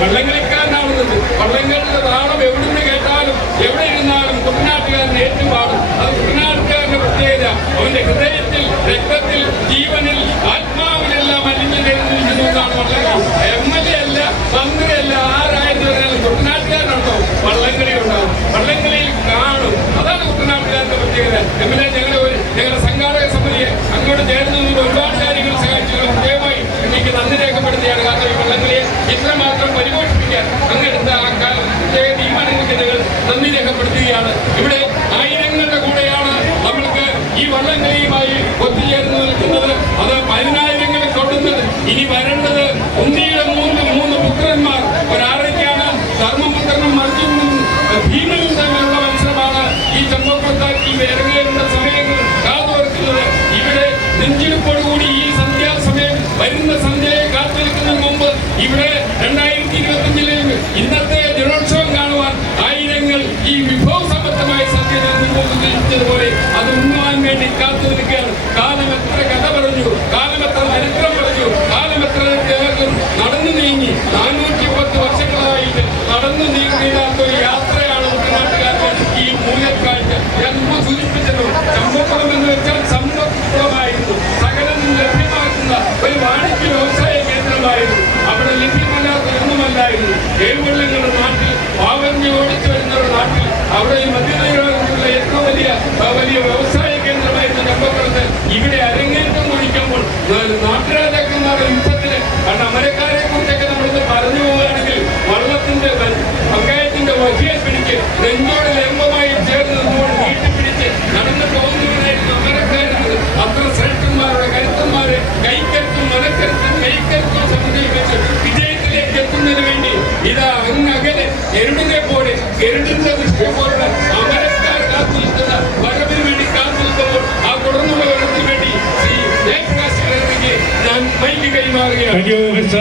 വള്ളംകളിക്കാരനാവുന്നത് വള്ളങ്ങളുടെ താളം എവിടുന്ന് കേട്ടാലും എവിടെ ഇരുന്നാലും കുട്ടനാട്ടുകാരൻ ഏറ്റുപാടും. അത് കുട്ടനാട്ടുകാരന്റെ പ്രത്യേകത. അവന്റെ ഹൃദയത്തിൽ രക്തത്തിൽ പരിപോഷിപ്പിക്കാൻ ആൾക്കാർ പ്രത്യേക തീരുമാനങ്ങൾക്കെതിരെ നന്ദി രേഖപ്പെടുത്തുകയാണ്. ഇവിടെ ആയിരങ്ങളുടെ കൂടെയാണ് നമ്മൾക്ക് ഈ വള്ളംകളിയുമായി ഒത്തുചേർന്ന് നിൽക്കുന്നത്. അത് പതിനായിരങ്ങളെ കൊണ്ടുന്നത് ഇനി വരേണ്ടത് ഉണ്ണിയുടെ മൂന്ന് മൂന്ന് പുത്രന്മാർ. ഒരാറയ്ക്കാണ് ധർമ്മപുത്രനും അർജുനും ഭീമനും തമ്മിലുള്ള മത്സരമാണ് ഈ ചമ്പക്കുളത്താക്കി ഇറങ്ങേണ്ട സമയങ്ങൾ കാതോർക്കുന്നത്. ഇവിടെ നെഞ്ചിടിപ്പോടുകൂടി ഈ സന്ധ്യാസമയം വരുന്ന നിർമ്മിച്ചതുപോലെ അത് ഉണ്ണുവാൻ വേണ്ടി കാത്തു നിൽക്കുകയാണ് കാലം എത്ര കഥ പറഞ്ഞു കാലം എത്ര ചരിത്രം പറഞ്ഞു കാലം എത്ര നടന്നു നീങ്ങി. നാനൂറ്റി പത്ത് വർഷങ്ങളായിട്ട് നടന്നു നീങ്ങിയില്ലാത്ത ഒരു യാത്രയാണ് കുട്ടനാട്ടുകാർക്ക് ഈ മൂലക്കാഴ്ച. ഞാൻ മുമ്പ് സൂചിപ്പിച്ചല്ലോ ചമ്പക്കുളം എന്ന് വെച്ചാൽ സമ്പക്കുളമായിരുന്നു സകലം ലഭ്യമാക്കുന്ന ഒരു വാണിജ്യ വ്യവസായ കേന്ദ്രമായിരുന്നു. അവിടെ ലഭ്യമല്ലാത്ത ഒന്നുമല്ലായിരുന്നു. ഏഴുവള്ളങ്ങളുടെ നാട്ടിൽ പാവഞ്ഞ് ഓടിച്ചു വരുന്ന ഒരു നാട്ടിൽ അവിടെ ഈ ആ, വലിയ വ്യവസായ കേന്ദ്രമായിരുന്നു ചമ്പക്കുളത്ത് ഇവിടെ അരങ്ങേറ്റം കുറിക്കുമ്പോൾ നാട്ടുരാജാക്കന്മാരുടെ യുദ്ധത്തിന് കാരണം അമരക്കാരെ കുറിച്ചൊക്കെ നമ്മളിന്ന് പറഞ്ഞു പോവുകയാണെങ്കിൽ വള്ളത്തിന്റെ പങ്കായത്തിന്റെ വഹിയെ പിടിച്ച് നെഞ്ചോട് ഉദ്യോഗസ്ഥ